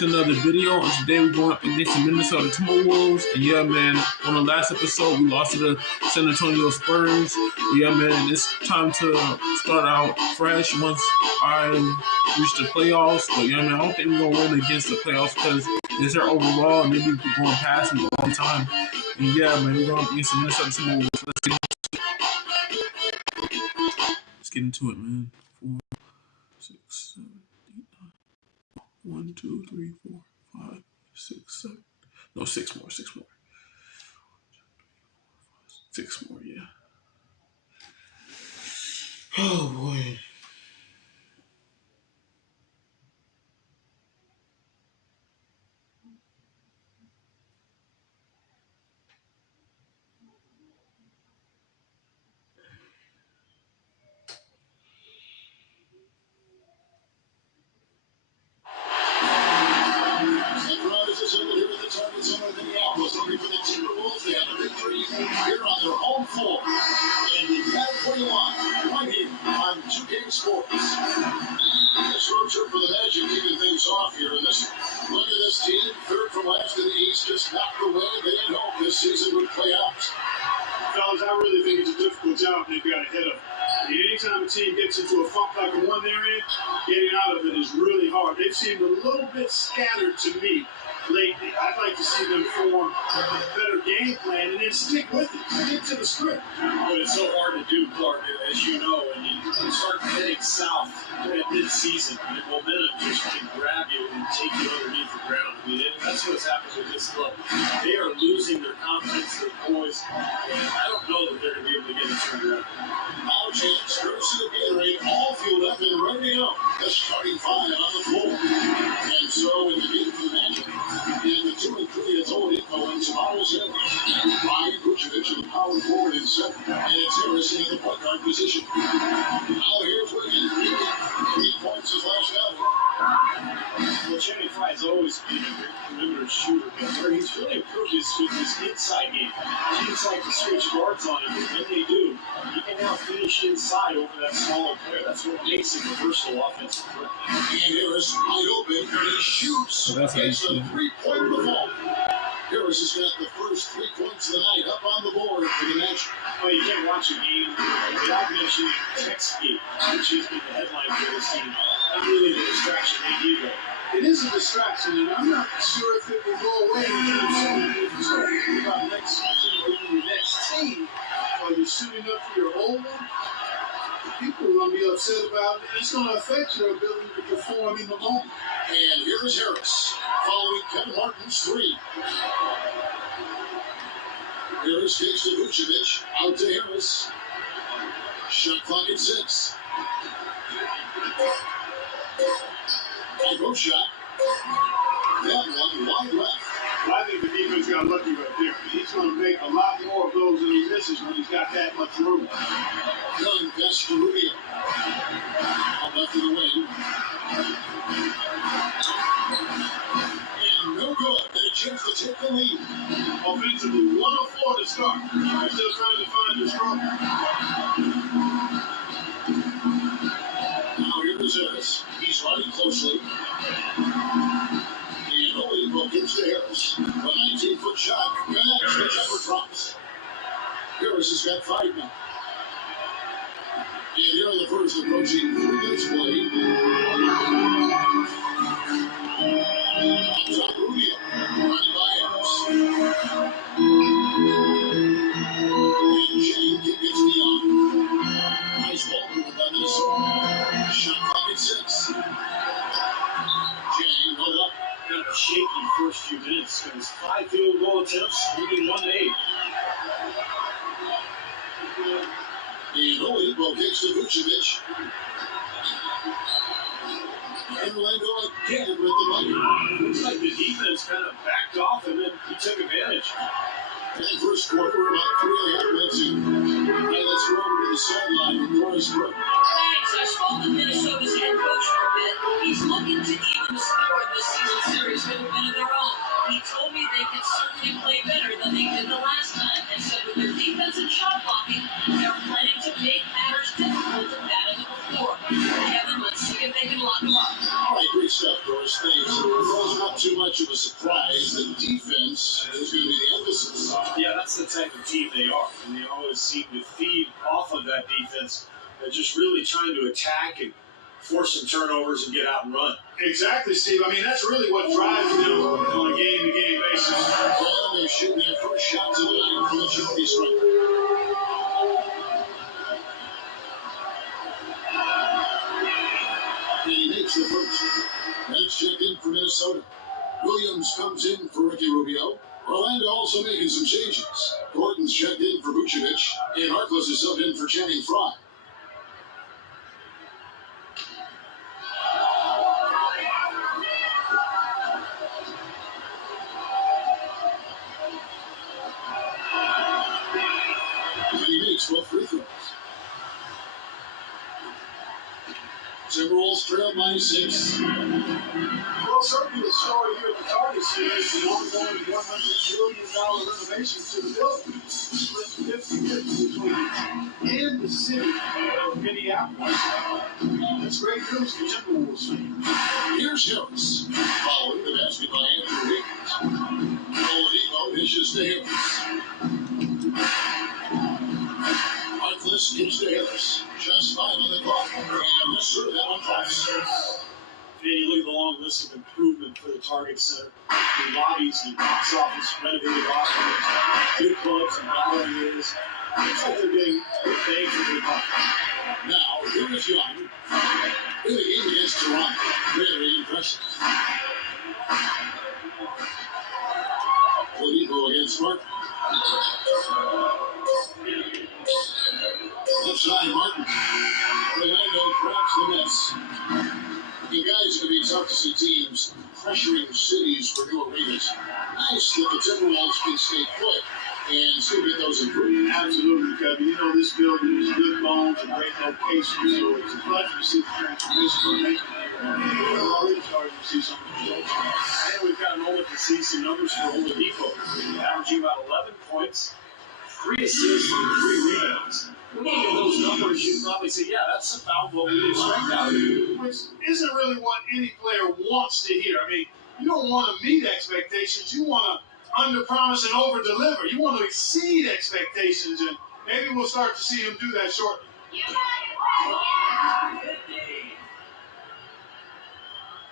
with another video, and today we're going up against the Minnesota Timberwolves. And yeah, man, on the last episode, we lost to the San Antonio Spurs. Yeah, man, it's time to start out fresh once I reach the playoffs. But yeah, man, I don't think we're going to win against the playoffs because it's their overall, and maybe we're going past them all the time. And yeah, man, we're going up against the Minnesota Timberwolves. Let's get into it, man. 4, 6, 7, 8, 9. 1, 2, 3, 4, 5, 6, 7. No, 6 more. 6 more. 6 more, yeah. Oh, boy. Looking for the Timberwolves. They have a victory here on their home floor. And they've got it for you right here on 2K Sports. This road trip for the Magic kicking things off here. And this, look at this team, third from last in the East, just knocked away. They didn't hope this season would play out. Fellas, I really think it's a difficult job they've got ahead of them. And anytime a team gets into a funk like the one they're in, getting out of it is really hard. They've seemed a little bit scattered to me lately. I'd like to see them form a better game plan and then stick with it. Stick to the script. But it's so hard to do, Clark, as you know, and you start heading south at mid-season, and momentum just can grab you and take you underneath the ground. I mean, that's what's happened with this club. They are losing their confidence, their poise, and I don't know that they're going to be able to get it turned around. Now, James, courtesy of Gatorade, all fueled up and ready to go. The starting five on the floor. And so, in the game for the Magic, in the 2 and 3, it's Oladipo and Tomorrow's Harris. Ryan Vucevic in the power forward and center. And it's Harris in the point guard position. Now here's Wiggins. 3 points his last out. Well, Channing Frye's always been a great perimeter shooter, but where he's really improved is with his inside game. Teams like to switch guards on him, and when they do, he can now finish inside over that smaller player. That's what makes him a versatile offensive threat. And Harris wide open, and he shoots. So that's how you it's a 3-pointer to fall. Harris has got the first 3 points of the night up on the board for the Magic. Well, you can't watch a game without mentioning Textgate, which has been the headline for this team. Not really the distraction they need, though. It is a distraction, and I'm not sure if it will go away anytime soon. If you start thinking about next season or even your next team, or you're suiting up for your old one, people are going to be upset about it. It's going to affect your ability to perform in the moment. And here's Harris, following Kevin Martin's 3. Harris takes to Vucevic, out to Harris. Shot clock at 6. Go shot. That one wide left. Well, I think the defense got lucky right there. He's going to make a lot more of those than he misses when he's got that much room. Young pass to Rubio. On left of the wing. And no good. And a chance to take the lead. Offensively, 1 of 4 to start. They're still trying to find their strong. Now here's Harris. He's running closely. And Oladipo gets to Harris. A 19-foot shot. Connects. The jumper drops. Harris has got 5 now. And here are the first approaching 3 minutes play. On top Rubio. Running by Harris. And Shane gets the arm. Nice ball movement by Minnesota. Shot clock at 6. Jane rolled up. Kind of a shaky first few minutes because 5 field goal attempts, moving 1 to 8. And Oladipo kicks to Vucevic. And Orlando again with the money. Looks like the defense kind of backed off and then he took advantage. And first quarter, we're about 3.5 minutes in. And let's go over to the sideline with Doris Brooke. Thanks. I spoke with Minnesota's head coach for a bit. He's looking to even the score in this season series with a win of their own. He told me they could certainly play better than they did the last time, and said with their defense and shot blocking, they're planning to make matters difficult and bad in the floor. Kevin, let's see if they can lock them up. All right, great stuff, Doris. Thanks. Those are up too much of a surprise. The defense is going to be the emphasis. Yeah, that's the type of team they are. And they always seem to feed off of that defense. They're just really trying to attack and force some turnovers and get out and run. Exactly, Steve. I mean, that's really what drives them on a game-to-game basis. Well, they're shooting their first shot tonight from the charity stripe. And he makes the first. That's checked in for Minnesota. Williams comes in for Ricky Rubio. Orlando also making some changes. Gordon's checked in for Vucevic. And Harkless is subbed in for Channing Frye. And he makes both free throws. Timberwolves trail by 6. Well, certainly the story here at the Target Center is the ongoing $100 million renovation to the building. Split 50-50 between the team and the city of Minneapolis. That's great news for Timberwolves fans. Here's Harris. Following the basket by Andrew Wiggins. Oladipo dishes to Harris. Harkless gives to Harris. Just 5 on the clock. And let's serve that one twice. And you look at the long list of improvement for the Target Center. The lobbies and box office, renovated offices, good clubs and gallery areas. Looks like they're getting good bang for their buck. Now, here is Young. In the game against Toronto. Very impressive. Oladipo against Martin. Left side, Martin. Orlando grabs the miss. You guys, it's going to be tough to see teams pressuring cities for new arenas. Nice that the Timberwolves can stay put and still get those improved. Absolutely, Kevin. You know, this building is good bones and great location, so it's a pleasure to see the transformation. We're already starting to see some of the results. And we've got a moment to see some numbers for Oladipo. Averaging about 11 points, 3 assists, and 3 rebounds. Looking at those numbers, you'd probably say, yeah, that's about what we expect out of you. Which isn't really what any player wants to hear. I mean, you don't want to meet expectations. You want to under-promise and over-deliver. You want to exceed expectations, and maybe we'll start to see him do that shortly.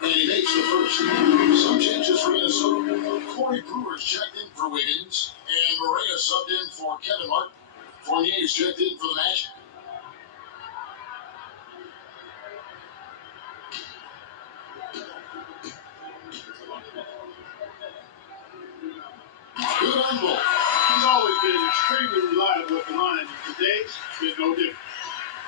And he makes the first. Some changes for Minnesota. Corey Brewer's checked in for Wiggins, and Maria subbed in for Kevin Martin. Fournier's checked in for the Magic. Good on both. He's always been extremely reliable at the line, and today it's been no different.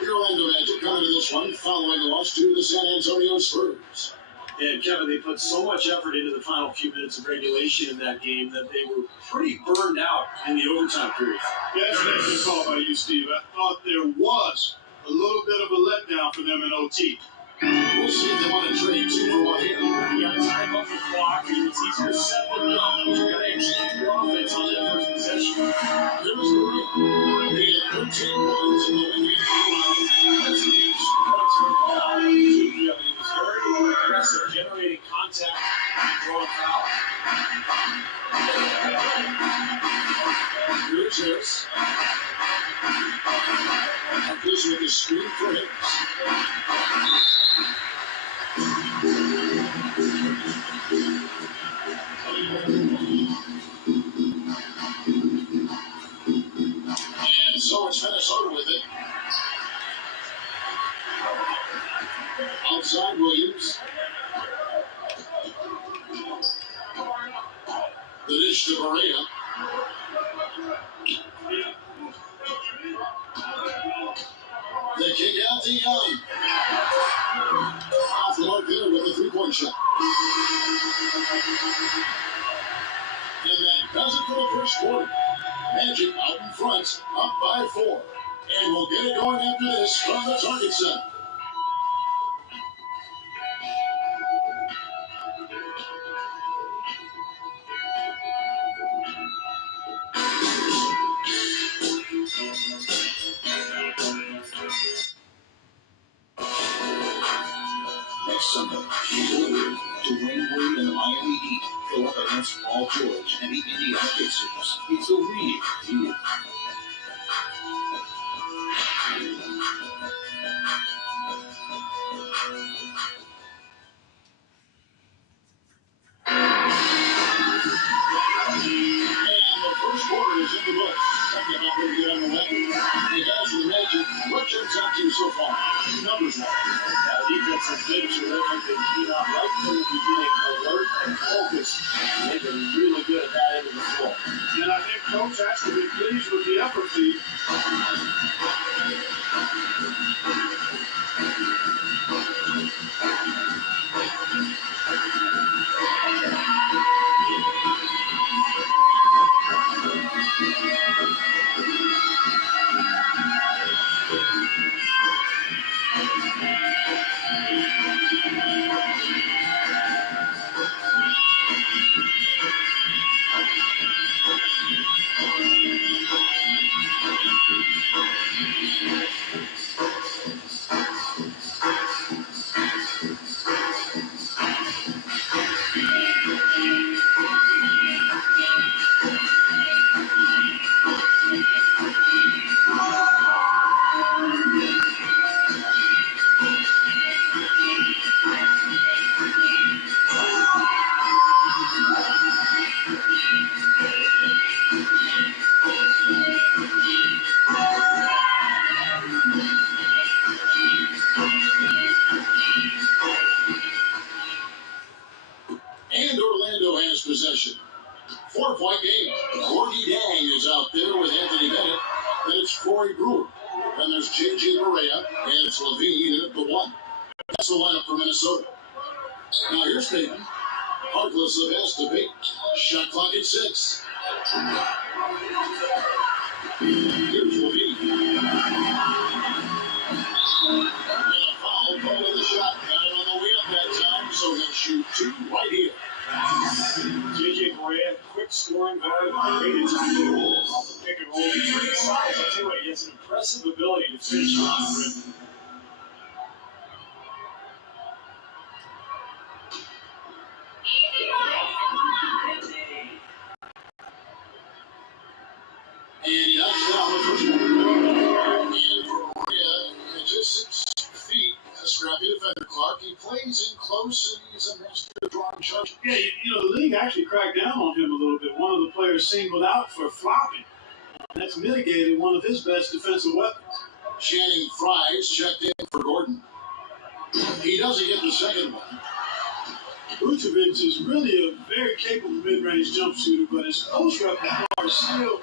The Orlando Magic coming to this one following the loss to the San Antonio Spurs. And Kevin, they put so much effort into the final few minutes of regulation in that game that they were pretty burned out in the overtime period. That's a good call by you, Steve. I thought there was a little bit of a letdown for them in OT. We'll see if they want to trade 2 for 1 here. You got to time up the clock, and it's easier said than done. You got to execute your offense on that first possession. There was the real. They had 13 points in the win game. That's huge points for Bobby. He was very aggressive, generating contact and drawing foul. Here's Harris. Harkless with the screen for Harris. And so it's Minnesota with it. Outside Williams. The dish to Berea. They kick out to Young. Off the mark there with a 3-point shot. And that does it for the first quarter. Magic out in front, up by 4. And we'll get it going after this from the Target Center. Next Sunday, to Wayne Wade and the Miami Heat. effort fee. And Orlando has possession. 4-point game. Corky Dang is out there with Anthony Bennett. Then it's Corey Brewer. Then there's J.J. Barea. And it's Levine at the 1. That's the lineup for Minnesota. Now here's Peyton. Harkless the best to beat. Shot clock at 6. Here's Levine. And a foul call to the shot. Got it on the way up that time, so he'll shoot 2 right here. J.J. Barea, quick scoring guard, great attack off the pick and roll. He's pretty size. I'll tell you what, he has an impressive ability to finish on the rim. And he knocks down the first one. And Barea, just 6 feet, a scrappy defender. Clark, he plays in close, and he's a master of drawing shots. Yeah, you know, the league actually cracked down on him a little bit. One of the players singled out for flopping. That's mitigated one of his best defensive weapons. Channing Fries checked in for Gordon. He doesn't get the second one. Vucevic is really a very capable mid-range jump shooter, but his post repertoire is still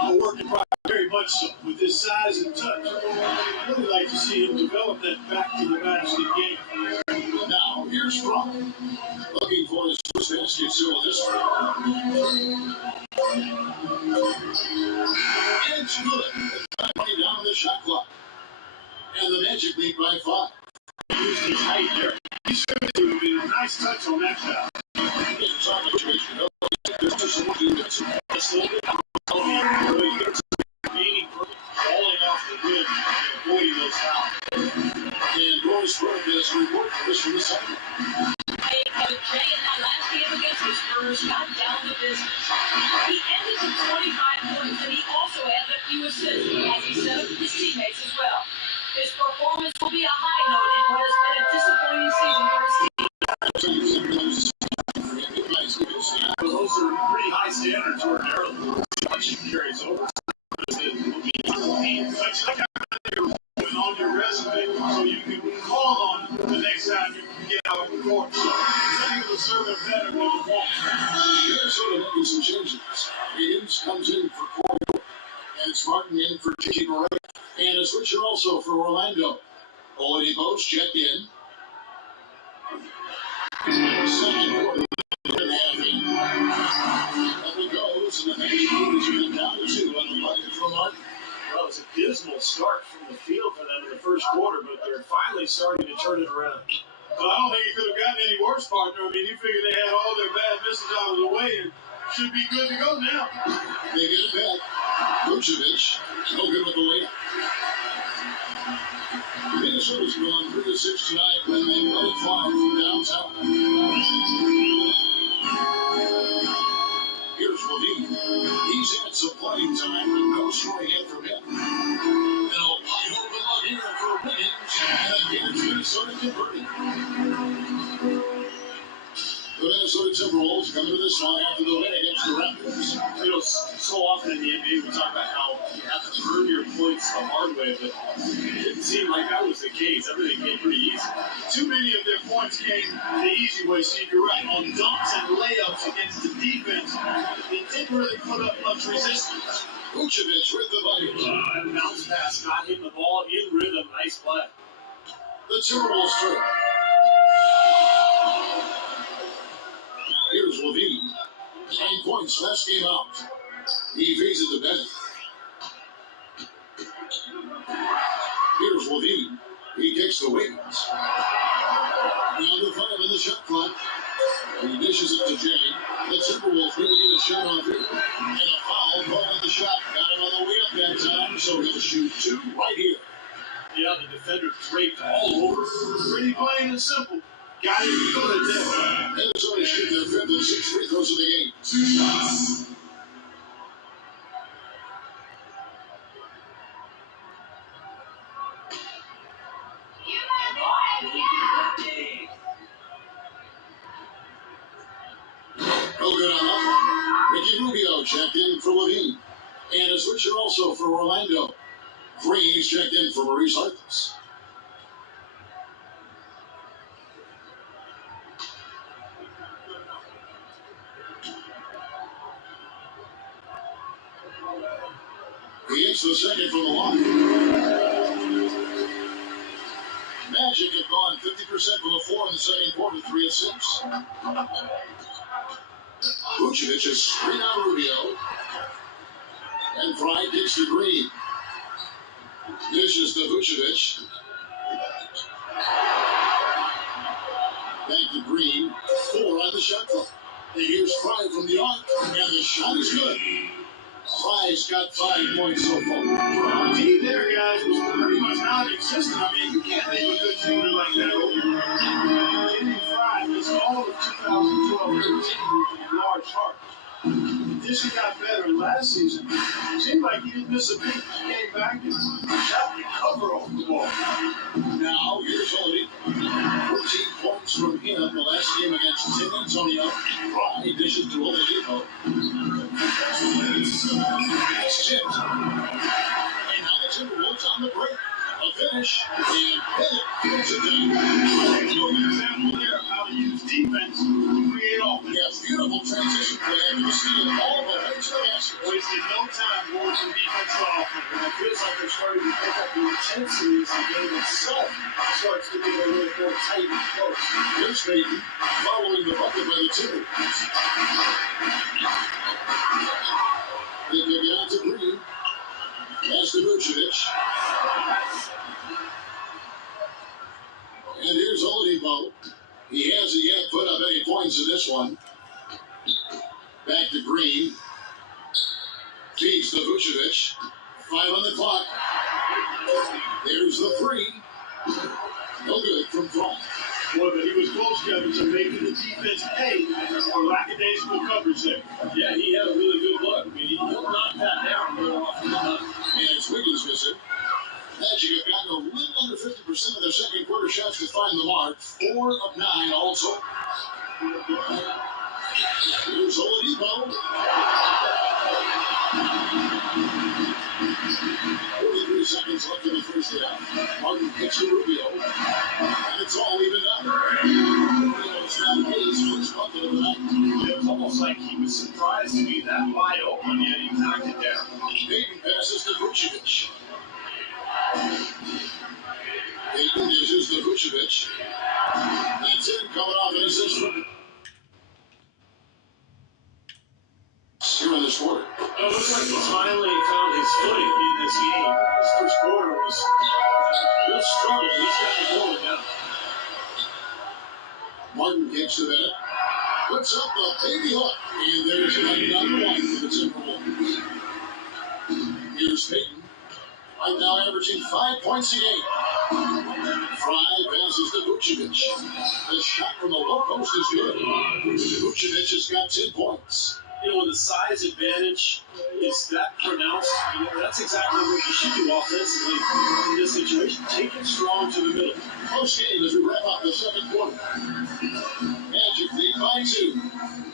a work in progress, very much so, with his size and touch. I'd really like to see him develop that back to the basket game. Now, here's Frank. Looking for his first basket still this one. And it's good. Time running down the shot clock. And the Magic lead by 5. He's tight there. He should be a nice touch on that shot. It's on the situation. There's just one team that's Meaning falling off the rim and avoiding those fouls. and Doris Burke has report for this from the second. Jay in that last game against the Spurs got down to business. He ended with 25 points, and he also added a few assists as he set up his teammates as well. His performance will be a high note in what has been a disappointing season for his team. Those are pretty high standards ordinarily. She carries over. But you like On your resume, so you can call on it the next time you get out on the court. So you're able to serve it better than you want. Minnesota making some changes. Higgins comes in for Corey, and it's Martin in for J.J. Barea. And a switcher also for Orlando. Oladipo's checked in. Second quarter. Up it goes, and the Magic lead has been down to 2 on the bucket from Martin. Well, it was a dismal start from the field for them in the first quarter, but they're finally starting to turn it around. Well, I don't think it could have gotten any worse, partner. I mean, you figure they had all their bad misses out of the way and should be good to go now. They get it back. Vucevic, no good with the layup. Minnesota's gone 3 of 6 tonight when they play 5 from downtown. Here's Levine. He's had some playing time, but no scoring yet from him. And a wide open look here for Wiggins. And again, it's Minnesota converting. The Minnesota Timberwolves come into this one after the win against the Raptors. You know, so often in the NBA we talk about how you have to earn your points the hard way, but it didn't seem like that was the case. Everything came pretty easy. Too many of their points came the easy way, Steve. You're right. On dunks and layups against the defense, they didn't really put up much resistance. Vucevic Vucevic with the bucket. That bounce pass got him the ball in rhythm. Nice play. The Timberwolves trail. Here's Levine. 9 points last game out. He feeds it to Bennett. Here's Levine. He kicks the Wiggins. Down to 5 in the shot clock. He dishes it to Jay. The Timberwolves going to get a shot off here. And a foul calling the shot. Got him on the way up that time, so he'll shoot 2 right here. Yeah, the defender draped all over. Pretty plain and simple. Got it good there. Minnesota shoot their 5th and 6th free throws of the game. 2 shots. No good on that. Ricky Rubio checked in for Levine. And a switcher also for Orlando. Green's checked in for Maurice Harkless. He hits the second from the line. Magic have gone 50% from the floor in the second quarter, 3 of 6. Vucevic is screen on Rubio. And Fry kicks to Green. Dishes to Vucevic. Back to Green. 4 on the shot clock. And here's Fry from the arc. And the shot is good. Fry's got 5 points so far. The team there, guys, was pretty much non-existent. I mean, you can't make a good shooter like that. Jimmy Fry missed all of 2012-13 with a large heart. This got better last season. It seemed like he didn't miss a beat. He came back and shot the cover off the ball. Now, here's Ollie. 14 points from him the last game against San Antonio. Fry dishes to Oladipo. It's tipped. And now the Timberwolves on the break. A finish. And Bennett gets it down. There's no example there of how to use defense to create offense. Yes, beautiful transition play after the steal. All the way to the basket. Wasted no time going from defense to offense. And it feels like they're starting to pick up the intensity as the game itself starts to get a little more tight and close. Here's Payton following the bucket by the Timberwolves. They kick it out to Green. Pass to Vucevic. And here's Oladipo. He hasn't yet put up any points in this one. Back to Green. Feeds to Vucevic. 5 on the clock. There's the 3. No good from Fry. Boy, but he was close, Kevin, to making the defense pay for lackadaisical coverage there. Yeah, he had a really good look. I mean, he'll knock that down real often enough. And it's Wiggins missing. Magic have gotten a little under 50% of their second quarter shots to find the mark. 4 of 9 also. Here's Oladipo. 43 seconds left in the first half. Martin kicks to Rubio. And it's all even up. Rubio's got his first bucket of the night. It was almost like he was surprised to be that wide open, yet he knocked it down. Payton passes to Vucevic. Payton dishes to Vucevic. That's it, coming off an assist from here in this quarter. It looks like he's finally found his footing in this game. His first quarter was a real struggle. He's got the goal now. Martin kicks to Bennett. Puts up the baby hook. And there's another one for the Timberwolves. Here's Payton. Right now averaging 5 points a game. Fry passes to Vucevic. The shot from the low post is good. Vucevic has got 10 points. You know, when the size advantage is that pronounced, that's exactly what you should do offensively in this situation. Take it strong to the middle. Close game as we wrap up the second quarter. Magic lead by 2.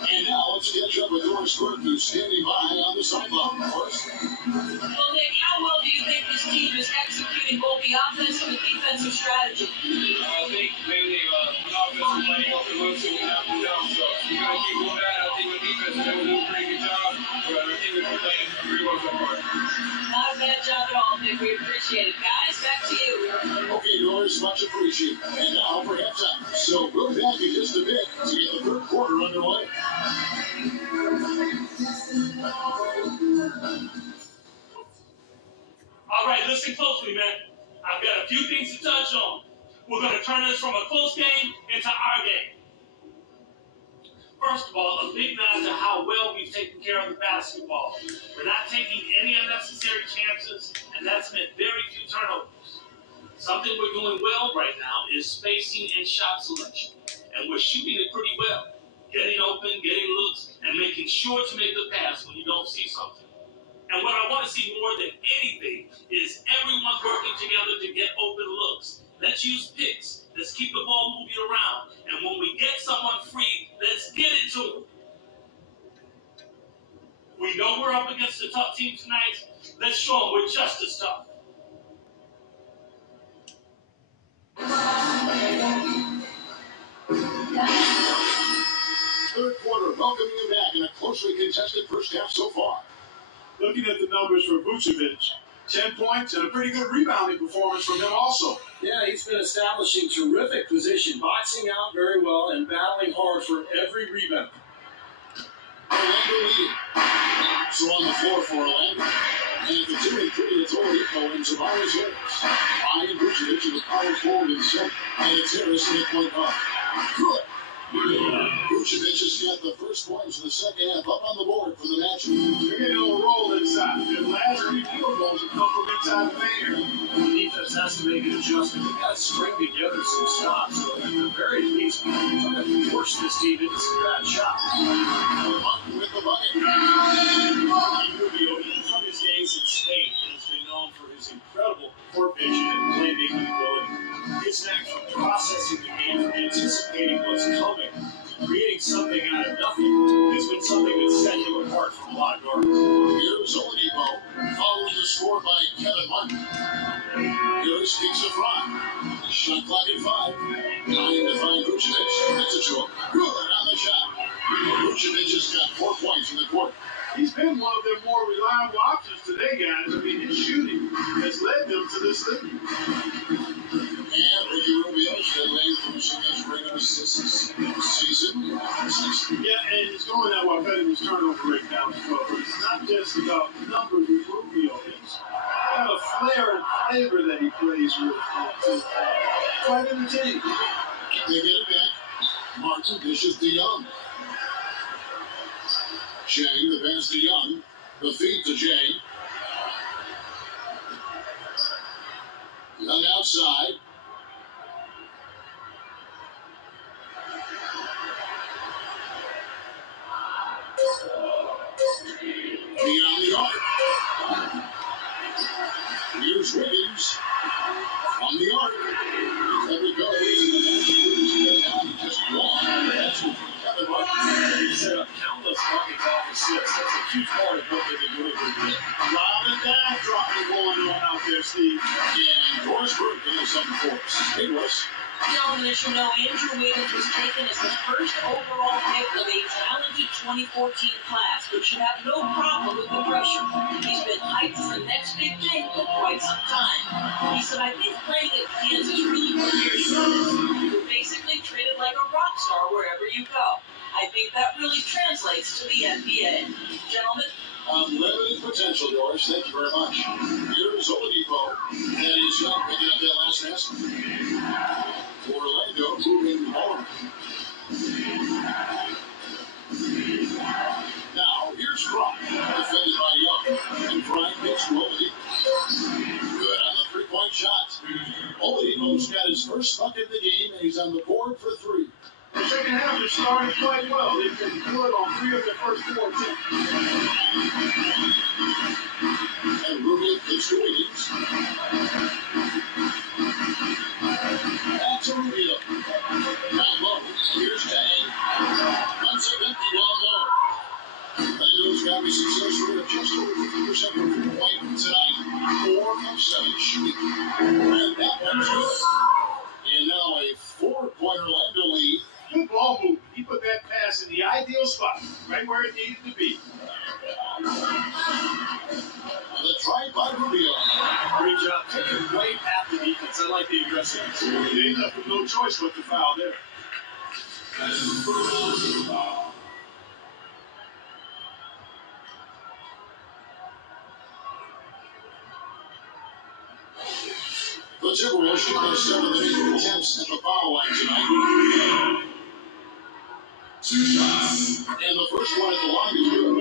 And now let's catch up with Doris Burke, who's standing by on the sideline. Doris? Well, Nick, how well do you think this team is executing both the offensive and defensive strategy? I think mainly offensive playing off the moves that we have to know. So we're going to keep doing that. think the defense is going to do a pretty good job, but I think we're playing pretty well so far. Not a bad job at all, Nick. We appreciate it. Guys, back to you. Okay, Norris, much appreciated. And now for halftime. So we'll be back in just a bit to get the third quarter underway. All right, listen closely, man. I've got a few things to touch on. We're going to turn this from a close game into our game. First of all, a big nod to how well we've taken care of the basketball. We're not taking any unnecessary chances, and that's meant very few turnovers. Something we're doing well right now is spacing and shot selection, and we're shooting it pretty well. Getting open, getting looks, and making sure to make the pass when you don't see something. And what I want to see more than anything is everyone working together to get open looks. Let's use picks. Let's keep the ball moving around. And when we get someone free, let's get it to them. We know we're up against a tough team tonight. Let's show them we're just as tough. Third quarter, welcoming you back in a closely contested first half so far. Looking at the numbers for Vucevic, 10 points and a pretty good rebounding performance from him also. Yeah, he's been establishing terrific position, boxing out very well and battling hard for every rebound. Orlando leading. So on the floor for Orlando. And at the 2-3, it's Oladipo and Tavares Harris. Ryan Vucevic in the power forward and center. And it's Harris in the point guard. Good. Vucevic has got the first points of the second half up on the board for the match. They're getting a little roll inside. Their last three field goals have come from inside the paint. The defense has to make an adjustment. They've got to string together some shots. So at the very least, try to force this team into some bad shots. Martin with the bucket. Rubio, even from his days in Spain, has been known for his incredible court vision and playmaking ability. His knack for processing the game, for anticipating what's coming, creating something out of nothing, has been something that's set him apart from a lot of guards. Here's Oladipo, following the score by Kevin Martin. Harris kicks it front. Shot clock at 5. Trying to find Vucevic. That's a shot. Good on the shot. Vucevic has got 4 points in the quarter. He's been one of their more reliable options today, guys. I mean, his shooting has led them to this lead. And Ricky Rubio steadily increasing his rate of assists season. Yeah, and he's going that while cutting his turnover rate down as well. But it's not just about numbers with Rubio. He's got a flair and flavor that he plays with. Quite entertaining. They get it back. Martin dishes to Young. Chang, the pass to Young. The feed to Jay. Young outside. Beyond the arc. Here's Wiggins. On the arc. There we go. Just one. That's from Kevin Martin. He set up countless buckets off assists. That's a huge part of what they've been doing with him. A lot of dime dropping going on out there, Steve. And Doris Burke doing something for us. Hey, Doris. Gentlemen, as you know, Andrew Wiggins was taken as the first overall pick of a talented 2014 class, but should have no problem with the pressure. He's been hyped for the next big thing for quite some time. He said, I think playing at Kansas really prepares you for this. You're basically treated like a rock star wherever you go. I think that really translates to the NBA. Gentlemen? Unlimited potential, Doris. Thank you very much. Here's Oladipo. And he's Young picking up that last pass. Orlando moving forward. Now, here's Fry. Defended by Young. And Fry picks to Oladipo. Good on the three-point shot. Oladipo's got his first bucket of the game, and he's on the board for 3. The second half, they're starting quite well. They've been good on 3 of their first 4 attempts. And Rubio kicks to Wiggins. Back to Rubio. Down low. Here's Tang. Runs it empty down low. Orlando's got to be successful at just over 50% from 3-point tonight. 4 of 7 shooting. And that one's good. And now a 4-point Orlando lead. Good ball move. He put that pass in the ideal spot, right where it needed to be. The try by Rubio. Great job taking right at the defense. I like the aggressiveness. They left with no choice but to foul there. The Timberwolves shoot their 7th and 8th attempts at the foul line tonight. 2 shots. And the first one at the line is good.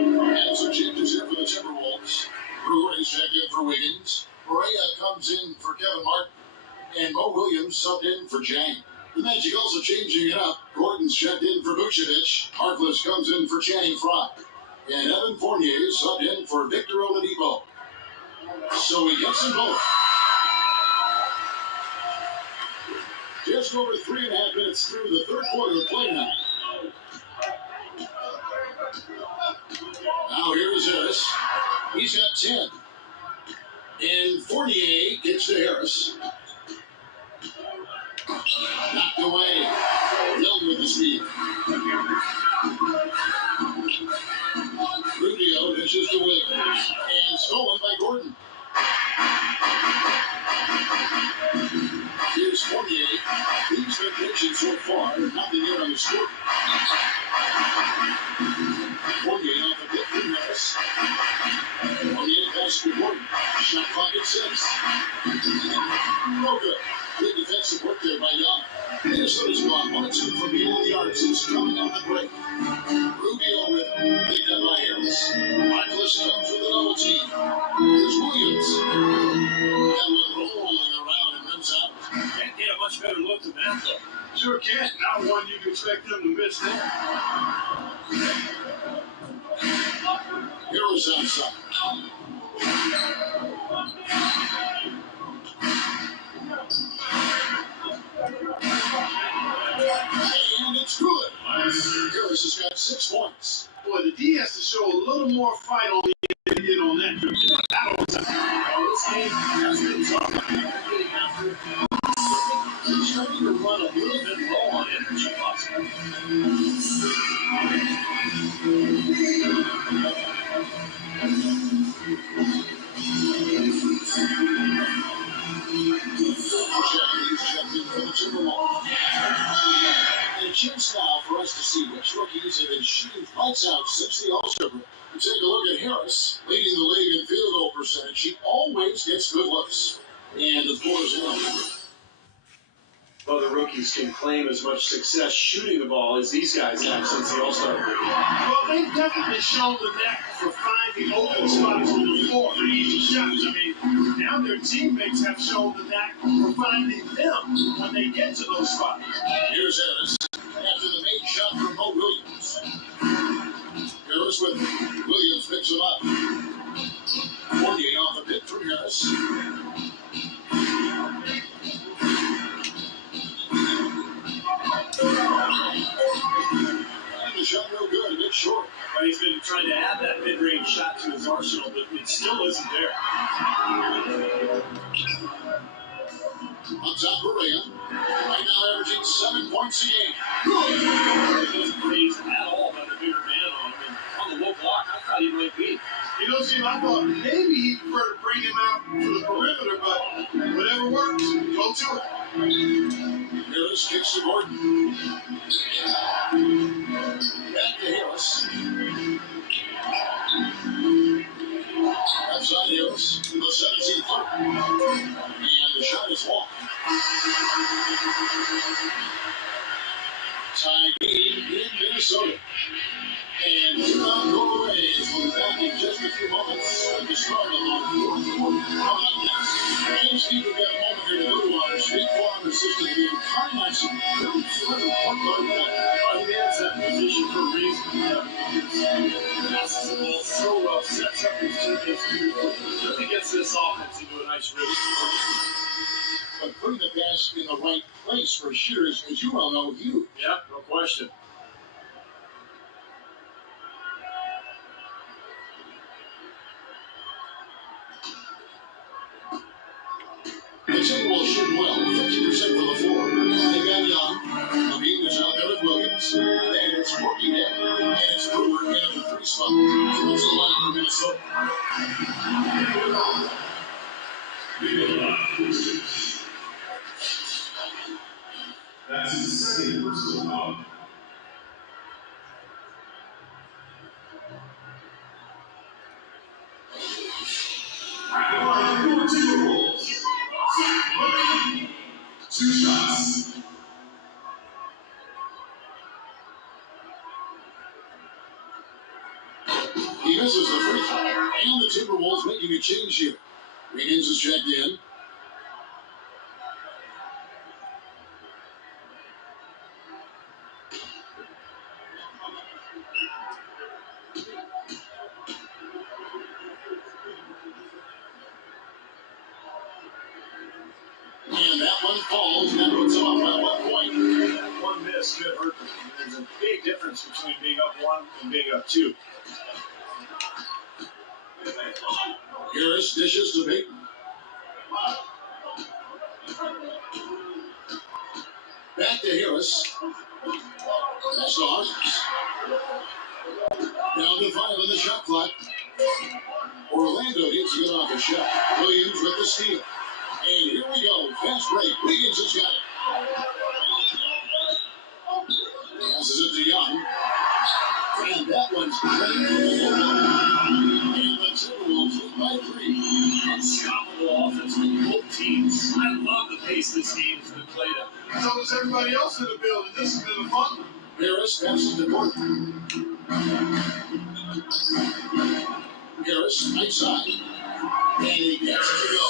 And some changes here for the Timberwolves. Brewer is checked in for Wiggins. Correa comes in for Kevin Martin. And Mo Williams subbed in for Jang. The Magic also changing it up. Gordon's checked in for Vucevic. Harkless comes in for Channing Frye. And Evan Fournier subbed in for Victor Oladipo. So he gets them both. Just over 3.5 minutes through the third quarter of play now. Now here is Harris. He's got 10. And Fournier gets to Harris. Knocked away. Young with the speed. Rubio pitches to Williams. And stolen by Gordon. Here's Fournier. He's been pitching so far. Nothing yet on the score. Fournier off a bit from Harris. Fournier passes to Gordon. Shot clock at 6. No good. Good defensive work there by Young. Minnesota's gone 1-2 from beyond the arc since coming on the break. Rubio with it. Picked up by Harris. Harkless comes with a double team. Here's Williams. That one rolling around and runs out. Can't get a much better look than that, though. Sure can't. Not one you can expect them to miss there. Harris outside. And it's good. Harris has got 6 points. Boy, the D has to show a little more fight on the end than he did on that trip. This game has been tough. He's starting to run a little bit low on energy possibly. He's checked in for the Timberwolves. And a chance now for us to see which rookies have been shooting lights out since the All-Star break. We take a look at Harris, leading the league in field goal percentage. He always gets good looks. And the floor is in. Other rookies can claim as much success shooting the ball as these guys have since the All-Star break. Well, they've definitely shown the knack for finding open spots on the floor for easy shots. I mean, now their teammates have shown the knack for finding them when they get to those spots. Here's Harris after the made shot from Mo Williams. Harris with it. Williams picks him up. Fournier off a bit from Harris. And the shot no good, a bit short. Well, he's been trying to add that mid-range shot to his arsenal, but it still isn't there. On top, Correa. Right now averaging 7 points a game. He doesn't phase at all by the bigger man on him. And on the low block, I thought he might be. You know, Steve, I thought maybe he'd prefer to bring him out to the perimeter, but whatever works, go to it. Harris kicks to Gordon. Back to Harris. Outside Harris, the 17-foot. And the shot is long. Tie game in Minnesota. And here on Go Rays, we'll be back in just a few moments at the start of our fourth quarter. Coming up next, and Steve, we've got a moment here to go to our State Farm assistant here, Carmax, point guard play. He has that position for a reason. He passes the ball so well, sets up his teammates beautifully. He gets this offense into a nice rhythm. But putting the pass in the right place for shooters, as you well know, huge. Yep, no question. The Timberwolves shooting well, 50% from the floor. They've got Young. Levine is out there with Williams. And it's rookie hit. And it's Brewer in at the 3 spot. That's the line for Minnesota. That's insane. Timberwolves. 2 shots. He misses the free throw. And the Timberwolves making a change here. Wiggins is checked in. And that one falls. That puts him up by 1 point. One miss could hurt them. There's a big difference between being up 1 and being up 2. Harris dishes to Payton. Back to Harris. That's off. Down to 5 on the shot clock. Orlando gets it off a shot. Williams with the steal. And here we go. Fast break. Wiggins has got it. Passes it to Young. And that one's played for the goal. And the Timberwolves lead by 3. Unstoppable offense from both teams. I love the pace this game has been played at. So does everybody else in the building. This has been a fun one. Harris passes to Gordon. Harris, right side. And he gets it to go.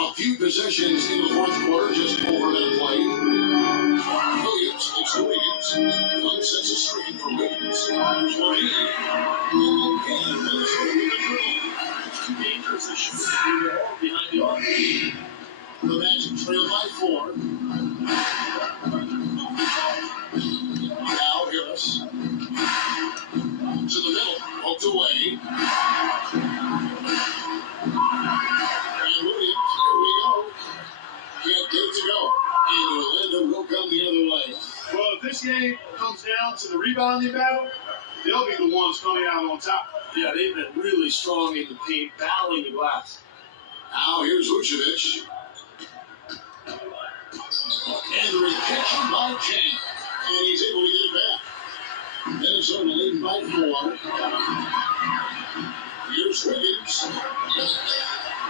A few possessions in the fourth quarter, just over a minute played. Williams, it's to Wiggins. Young sets a screen for Wiggins. 20. And again, Minnesota with the dribble. It's too dangerous to shoot the ball behind the arc. The Magic trail by 4. Now Harris. To the middle, poked away. And Williams, here we go. Can't get it to go. And Orlando will come the other way. Well, if this game comes down to the rebounding battle, they'll be the ones coming out on top. Yeah, they've been really strong in the paint, battling the glass. Now here's Vucevic. And the rejection by Chang. And he's able to get it back. Minnesota leading by 4. Here's Wiggins.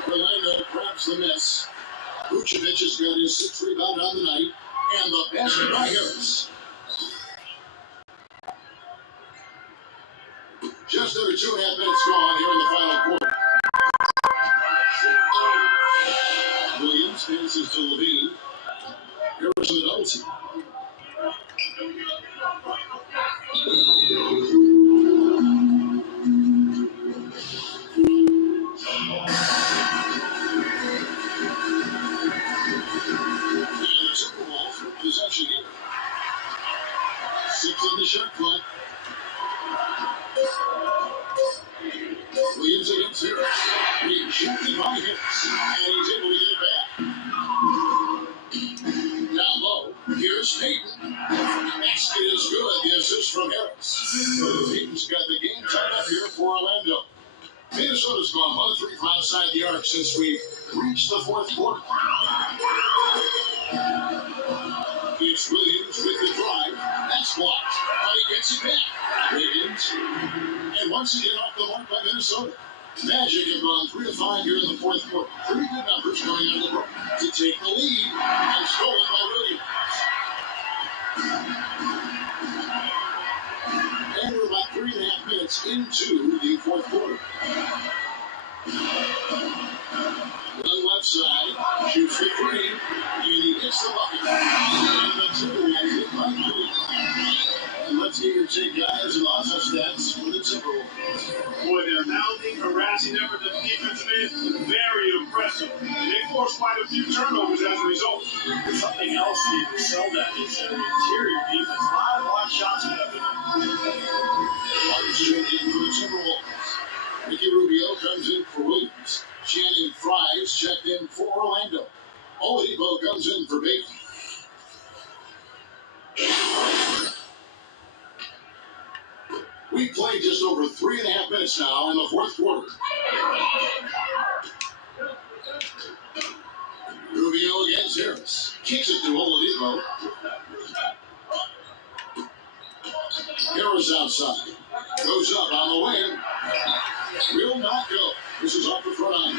Orlando grabs the miss. Vucevic has got his 6th rebound on the night. And the basket by Harris. Just under 2.5 minutes gone here in the final quarter. Williams passes to Levine. Harris with double team. Possession here. 6 on the shot clock. Williams against Harris. Rejected by Harris. And he's able to get it back. Down low. Here's Payton. Basket is good. The assist from Harris. Payton's got the game tied up here for Orlando. Minnesota's gone 1 of 3 from outside the arc since we've reached the fourth quarter. It's Williams with the drive. That's blocked. But he gets it back. Wiggins. And once again off the mark by Minnesota. Magic have gone 3 of 5 here in the fourth quarter. Pretty good numbers coming out of the break to take the lead and stolen by Williams. And we're about 3.5 minutes into the fourth quarter. On left side, shoots the 3, and he hits the bucket. And the Timberwolves hit by 3. And let's get your take, guys, and also stats for the Timberwolves. Boy, their mounting, harassing effort at the defensive end, very impressive. And they forced quite a few turnovers as a result. Something else they excelled at is their interior defense. A lot of block shots for them tonight. One's checked in for the Timberwolves. Ricky Rubio comes in for Williams. Shannon Fry's checked in for Orlando. Oladipo comes in for Baker. We played just over 3.5 minutes now in the fourth quarter. Rubio against Harris. Kicks it to Oladipo. Harris outside. Goes up on the wing. Will not go. This is off the front line.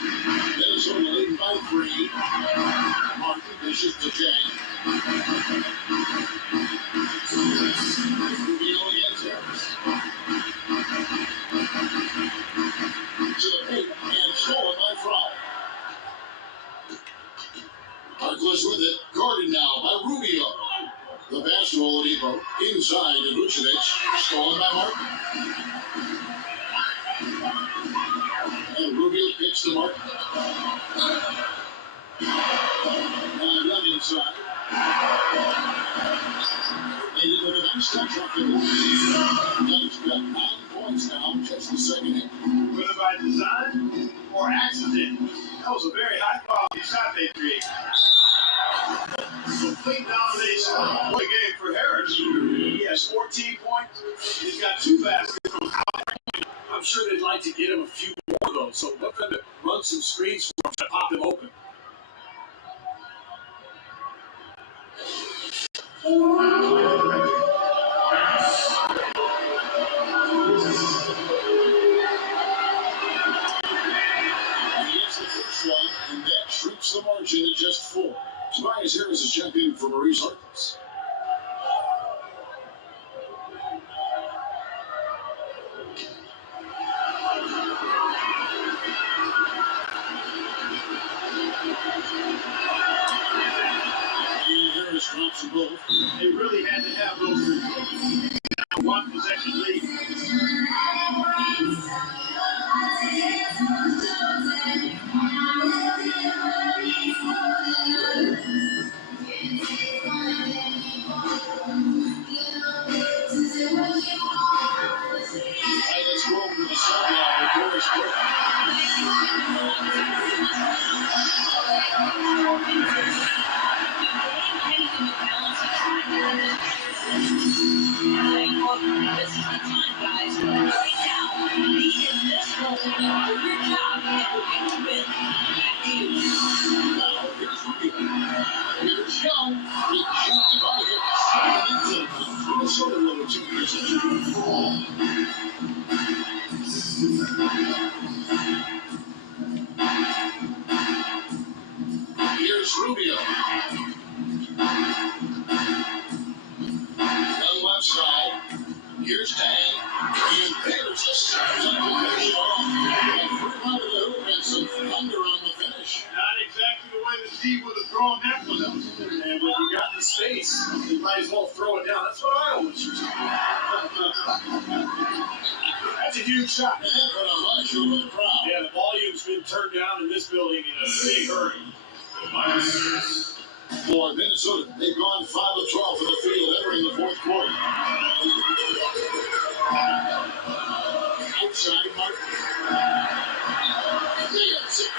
Minnesota leading by 3. Martin dishes to Jay. Rubio against Harris. To the paint and stolen by Fry. Harkless with it. Guarded now by Rubio. The pass to Oladipo. Inside to Vucevic. Stolen by Martin. And Rubio picks the Martin. And run inside. They did a nice touch off the Wolves. Dunn's got 9 points now, just the second hit. Whether by design or accident, that was a very high quality shot they created. Complete domination. What a game for Harris. He has 14 points. He's got 2 baskets. I'm sure they'd like to get him a few more, though. So look for him to run some screens for him to pop him open. He gets the first one, and that shrinks the margin to just 4. Tobias Harris is checked in for Maurice Harkless. And Harris drops them both. They really had to have those 3 points. Now 1 possession lead. Let's go over to the sideline with Harris. This is the time, guys. Right now, be in this moment. Do your job and we're going to win. Back to you. Now, here's Rubio. Here's Young. Rejected by Harris. Minnesota will return possession for all. Here's Rubio. Young left side. Here's Tang. And there's the stars on the finish off. And through under the hoop and some thunder on the finish. Not exactly the way the D would have thrown that one up. And when you got the space, you might as well throw it down. That's what I always used to do. That's a huge shot. And then put a rush over the crowd. Yeah, the volume's been turned down in this building in a big hurry. For Minnesota, they've gone 5 of 12 for the field entering the fourth quarter. Outside, Martin. There's it.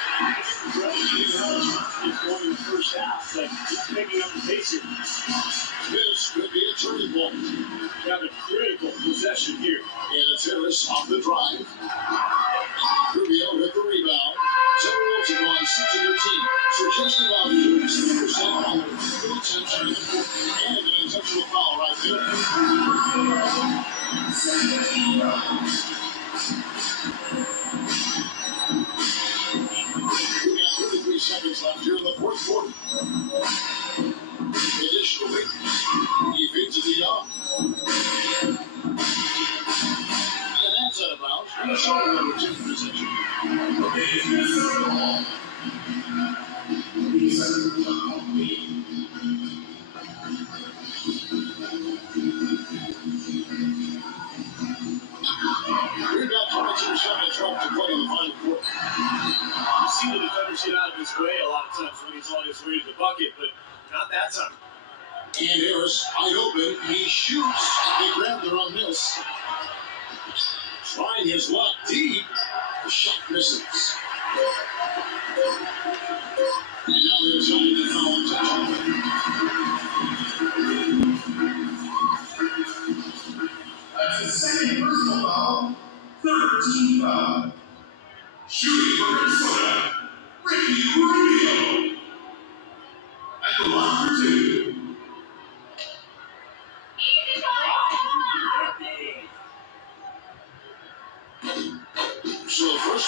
It's going in the first half, but it's picking up the pace here. This could be a turning point. You have a critical possession here. And it's Harris off the drive. Rubio with the rebound. Timberwolves have won 6 of 13. So just about 36% on their field attempts in the fourth. And an intentional foul right there. We got 33 seconds left here in the fourth quarter. Additionally, he feeds it to Young. And that's out of bounds. Minnesota will return possession. We've got 22 seconds left to play in the final quarter. You see the defenders get out of his way a lot of times when he's on his way to the bucket, but not that time. And Harris, wide open, he shoots. They grab their own miss. Trying his luck deep. The shot misses. And now they're trying to foul intention. That's the second personal foul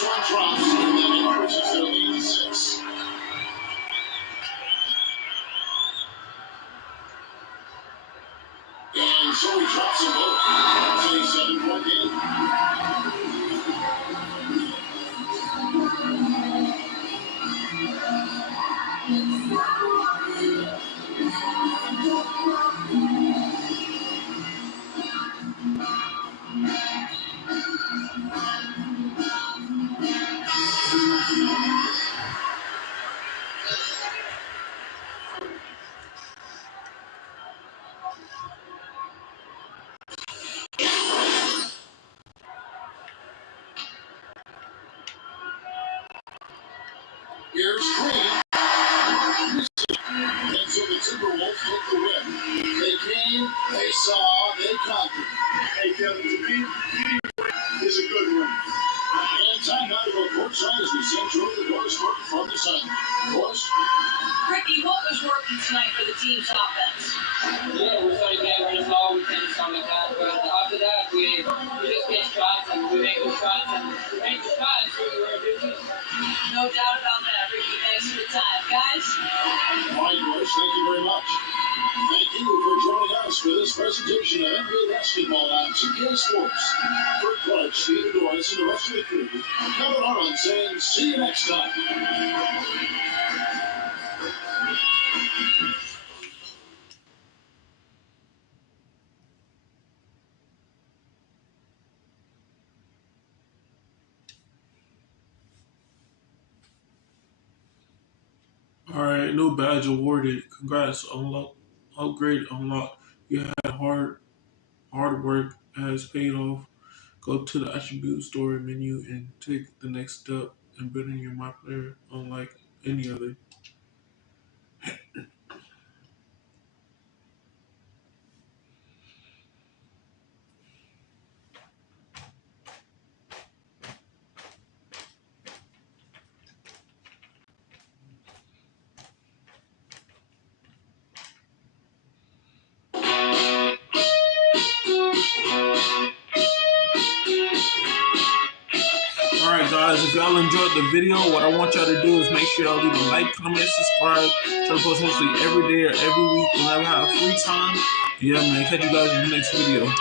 This one drops, and then increases their lead to 6. And so he drops them both. That's a 7-point game. Here's Green. And so the Timberwolves take the win. They came, they saw, they conquered. Hey, Kevin, to me, beating a win is a good win. And time now to go courtside as we send Joey the Doors working from the sun. Doors? Ricky, what was working tonight for the team's offense? Yeah, we're starting to get rid of all we can, something like that. But after that, we just get shots and we make the shots and we make the shots. We're a good team. No doubt about that, Ricky. Thanks for the time. Guys? All right, Doors, thank you very much. Thank you for joining us for this presentation of NBA basketball on 2K Sports. For Clark, Steve Doris, and the rest of the crew, Kevin Harlan saying, see you next time. All right, no badge awarded. Congrats, upgrade unlocked. You had hard work has paid off. Go to the attribute store menu and take the next step in building your My Player unlike any other. Alright guys, if y'all enjoyed the video, what I want y'all to do is make sure y'all leave a like, comment, subscribe. Try to post mostly every day or every week whenever I have free time. Yeah man, catch you guys in the next video.